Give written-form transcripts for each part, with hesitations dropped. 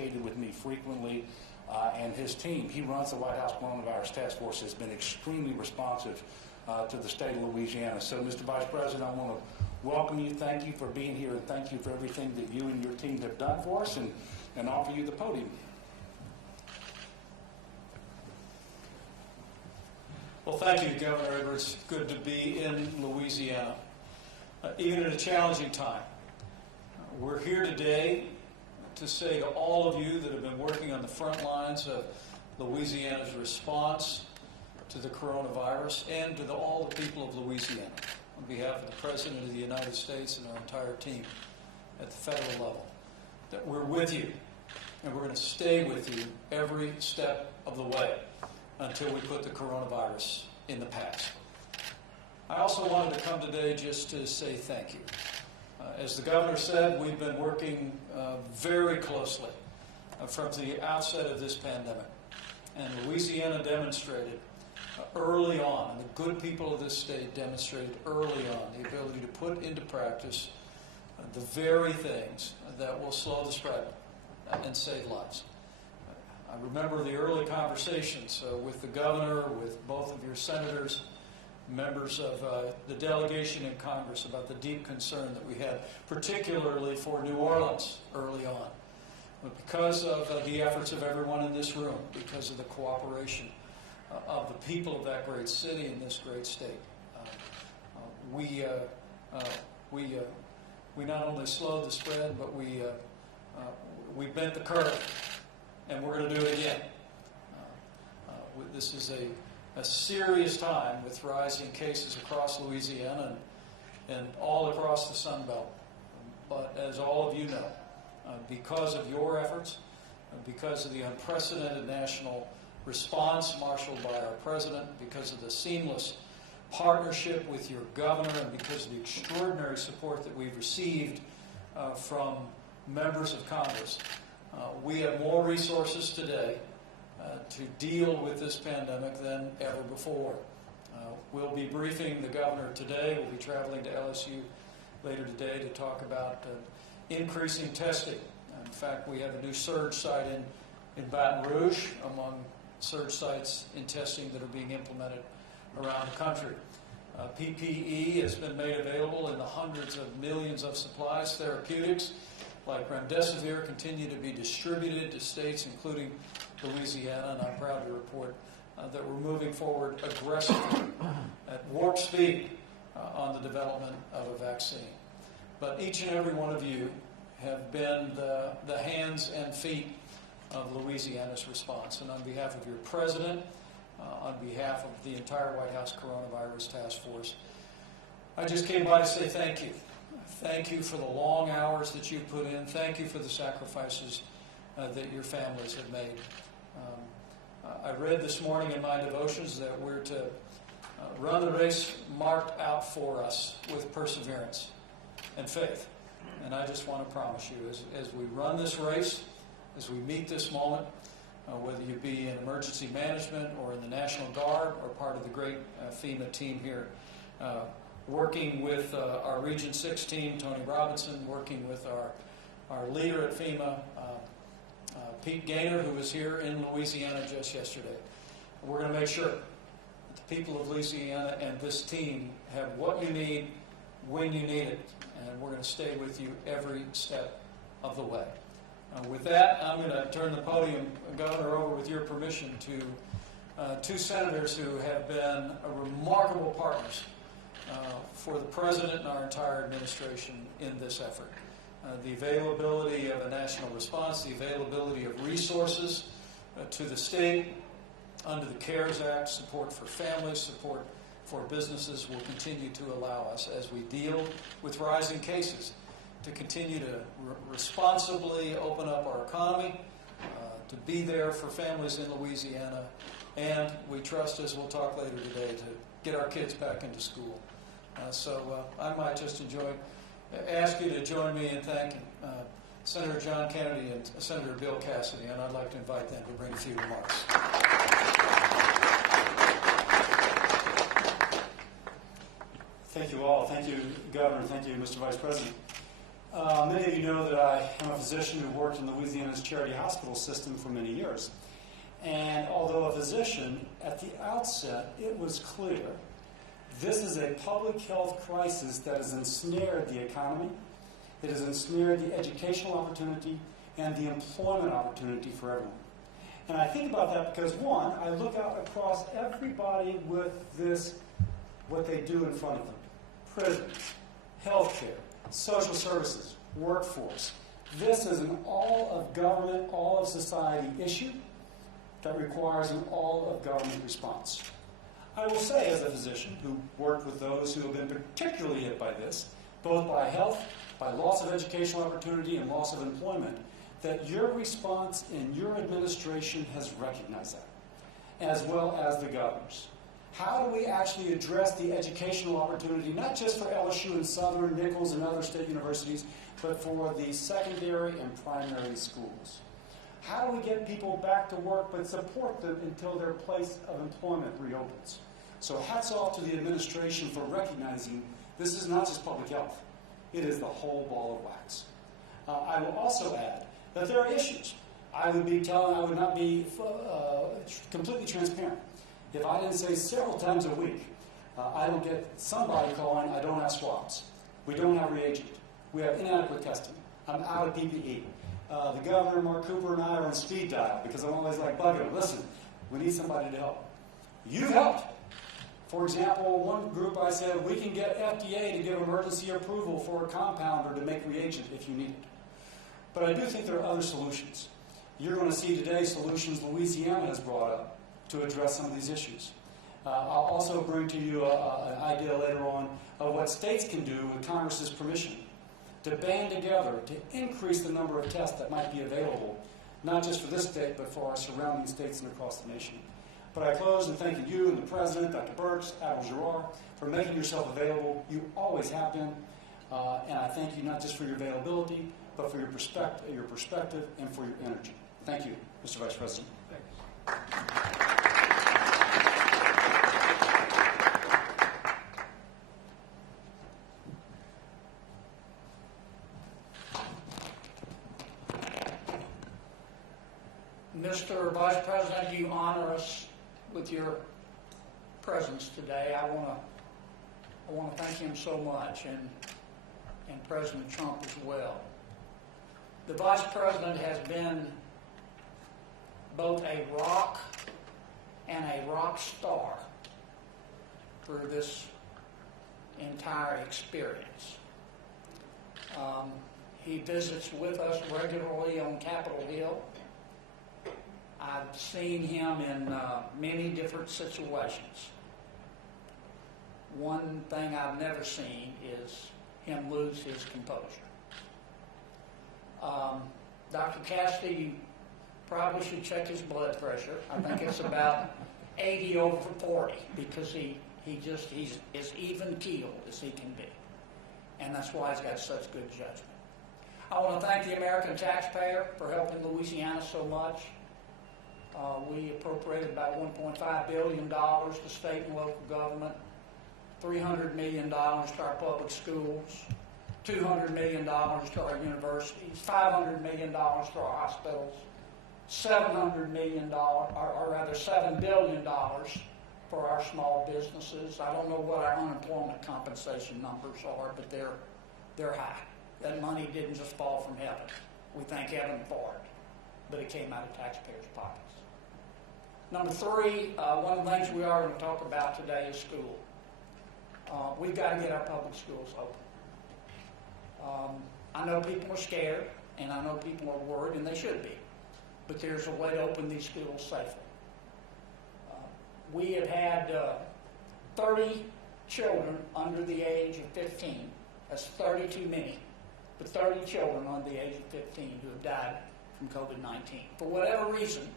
communicated with me frequently, and his team, he runs the White House Coronavirus Task Force, has been extremely responsive to the state of Louisiana. So, Mr. Vice President, I want to welcome you. Thank you for being here, and thank you for everything that you and your team have done for us, and offer you the podium. Well, thank you, Governor Edwards. Good to be in Louisiana, even in a challenging time. We're here today to say to all of you that have been working on the front lines of Louisiana's response to the coronavirus and to all the people of Louisiana, on behalf of the President of the United States and our entire team at the federal level, that we're with you, and we're going to stay with you every step of the way until we put the coronavirus in the past. I also wanted to come today just to say thank you. As the governor said, we've been working very closely from the outset of this pandemic. And Louisiana demonstrated early on, and the good people of this state demonstrated early on, the ability to put into practice the very things that will slow the spread and save lives. I remember the early conversations with the governor, with both of your senators, members of the delegation in Congress, about the deep concern that we had, particularly for New Orleans early on. But because of the efforts of everyone in this room, because of the cooperation of the people of that great city and this great state, we not only slowed the spread, but we bent the curve, and we're going to do it again. This is a serious time with rising cases across Louisiana and all across the Sun Belt. But as all of you know, because of your efforts, because of the unprecedented national response marshaled by our President, because of the seamless partnership with your governor, and because of the extraordinary support that we've received from members of Congress, we have more resources today to deal with this pandemic than ever before. We'll be briefing the governor today. We'll be traveling to LSU later today to talk about increasing testing. In fact, we have a new surge site in Baton Rouge among surge sites in testing that are being implemented around the country. PPE has been made available in the hundreds of millions of supplies. Therapeutics like remdesivir continue to be distributed to states, including Louisiana, and I'm proud to report that we're moving forward aggressively at warp speed on the development of a vaccine. But each and every one of you have been the hands and feet of Louisiana's response. And on behalf of your President, on behalf of the entire White House Coronavirus Task Force, I just came by to say thank you. Thank you for the long hours that you've put in. Thank you for the sacrifices that your families have made. I read this morning in my devotions that we're to run the race marked out for us with perseverance and faith. And I just want to promise you, as we run this race, as we meet this moment, whether you be in emergency management or in the National Guard or part of the great FEMA team here, working with our Region 6 team, Tony Robinson, working with our leader at FEMA, Pete Gaynor, who was here in Louisiana just yesterday. We're going to make sure that the people of Louisiana and this team have what you need when you need it, and we're going to stay with you every step of the way. With that, I'm going to turn the podium, Governor, over with your permission to two senators who have been remarkable partners for the President and our entire administration in this effort. The availability of a national response, the availability of resources to the state under the CARES Act, support for families, support for businesses will continue to allow us, as we deal with rising cases, to continue to responsibly open up our economy, to be there for families in Louisiana, and we trust, as we'll talk later today, to get our kids back into school. So I might just ask you to join me in thanking Senator John Kennedy and Senator Bill Cassidy, and I'd like to invite them to bring a few remarks. Thank you all. Thank you, Governor. Thank you, Mr. Vice President. Many of you know that I am a physician who worked in Louisiana's charity hospital system for many years. And although a physician, at the outset, it was clear this is a public health crisis that has ensnared the economy, it has ensnared the educational opportunity, and the employment opportunity for everyone. And I think about that because, one, I look out across everybody with this, what they do in front of them. Prisons, healthcare, social services, workforce. This is an all-of-government, all-of-society issue that requires an all-of-government response. I will say, as a physician who worked with those who have been particularly hit by this, both by health, by loss of educational opportunity, and loss of employment, that your response in your administration has recognized that, as well as the governor's. How do we actually address the educational opportunity, not just for LSU and Southern, Nichols, and other state universities, but for the secondary and primary schools? How do we get people back to work but support them until their place of employment reopens? So hats off to the administration for recognizing this is not just public health. It is the whole ball of wax. I will also add that there are issues. I would not be completely transparent if I didn't say several times a week, I will get somebody calling, I don't have swabs. We don't have reagent. We have inadequate testing. I'm out of PPE. The governor, Mark Cooper, and I are on speed dial because I'm always like bugging them. Listen, we need somebody to help. You've helped. For example, one group I said, we can get FDA to give emergency approval for a compounder to make reagent if you need it. But I do think there are other solutions. You're going to see today solutions Louisiana has brought up to address some of these issues. I'll also bring to you an idea later on of what states can do with Congress's permission to band together to increase the number of tests that might be available, not just for this state, but for our surrounding states and across the nation. But I close in thanking you and the President, Dr. Birx, Admiral Giroir, for making yourself available. You always have been. And I thank you not just for your availability, but for your perspective and for your energy. Thank you, Mr. Vice President. Thanks. Mr. Vice President, you honor us with your presence today. I want to thank him so much, and President Trump as well. The Vice President has been both a rock and a rock star for this entire experience. He visits with us regularly on Capitol Hill. I've seen him in many different situations. One thing I've never seen is him lose his composure. Dr. Cassidy, you probably should check his blood pressure. I think it's about 80 over 40 because he's as even keeled as he can be. And that's why he's got such good judgment. I want to thank the American taxpayer for helping Louisiana so much. We appropriated about $1.5 billion to state and local government, $300 million to our public schools, $200 million to our universities, $500 million to our hospitals, $700 million, or rather $7 billion for our small businesses. I don't know what our unemployment compensation numbers are, but they're high. That money didn't just fall from heaven. We thank heaven for it, but it came out of taxpayers' pockets. Number three, one of the things we are going to talk about today is school. We've got to get our public schools open. I know people are scared, and I know people are worried, and they should be. But there's a way to open these schools safely. We have had 30 children under the age of 15. That's 30 too many. But 30 children under the age of 15 who have died from COVID-19. For whatever reason,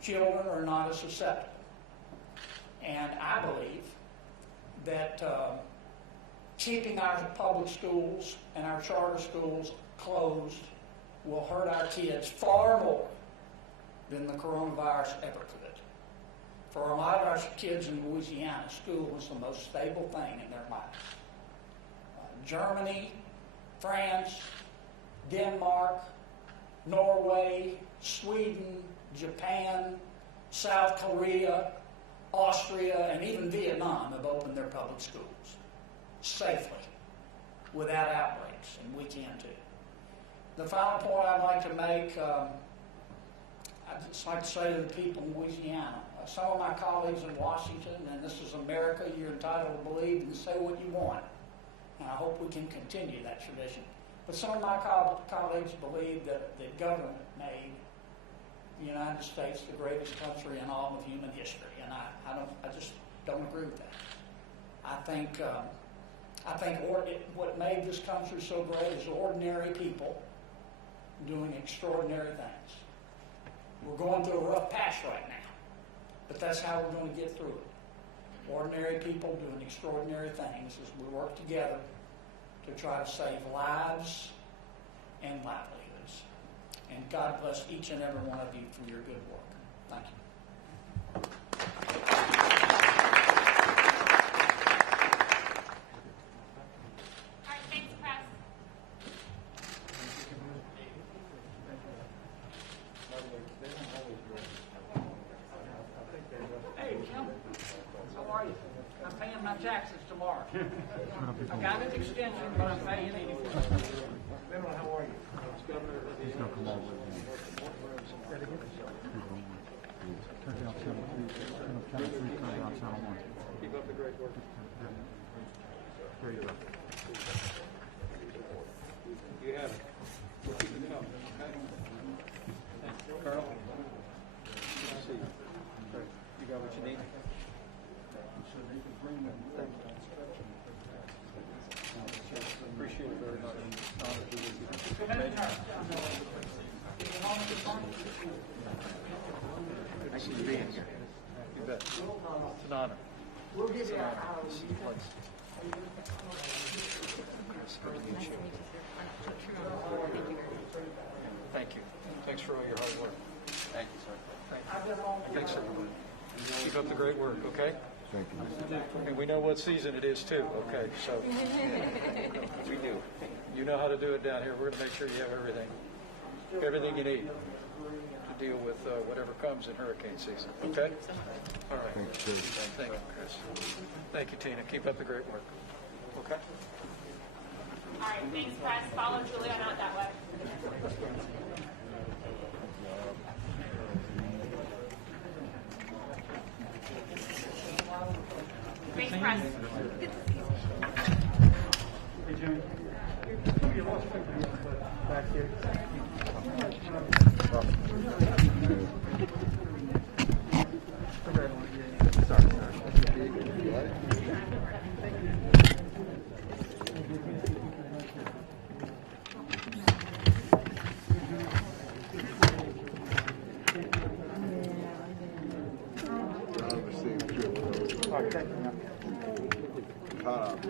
children are not as susceptible. And I believe that keeping our public schools and our charter schools closed will hurt our kids far more than the coronavirus ever could. For a lot of our kids in Louisiana, school is the most stable thing in their lives. Germany France, Denmark, Norway, Sweden, Japan, South Korea, Austria, and even Vietnam have opened their public schools safely, without outbreaks, and we can too. The final point I'd like to make, I'd just like to say to the people in Louisiana, some of my colleagues in Washington, and this is America, you're entitled to believe and say what you want, and I hope we can continue that tradition. But some of my colleagues believe that the government made the United States the greatest country in all of human history, and I just don't agree with that. I think what made this country so great is ordinary people doing extraordinary things. We're going through a rough patch right now, but that's how we're going to get through it. Ordinary people doing extraordinary things as we work together to try to save lives and livelihoods. And God bless each and every one of you for your good work. Thank you. All right, thanks, press. Hey, Kim, how are you? I'm paying my taxes tomorrow. I got an extension, but I'm paying anyway. How are you? Keep up the great work. There you go. You have it. We'll keep it up, okay? Carl? Good to see you. You got what you need? Appreciate it very much. Honored to be with you. Thanks for being here. You bet. It's an honor. It's an honor. This is the place. It's good to meet you. Thank you. Thanks for all your hard work. Thank you, sir. Thanks, sir. Keep up the great work, okay? Thank you. And we know what season it is too, okay? So we do. You know how to do it down here. We're going to make sure you have everything you need to deal with whatever comes in hurricane season, okay? All right. Thank you, Chris. Thank you, Tina. Keep up the great work, okay? All right, thanks, press. Follow Juliana out that way. Thanks, press. Hey, Jimmy. Back here. Caught up.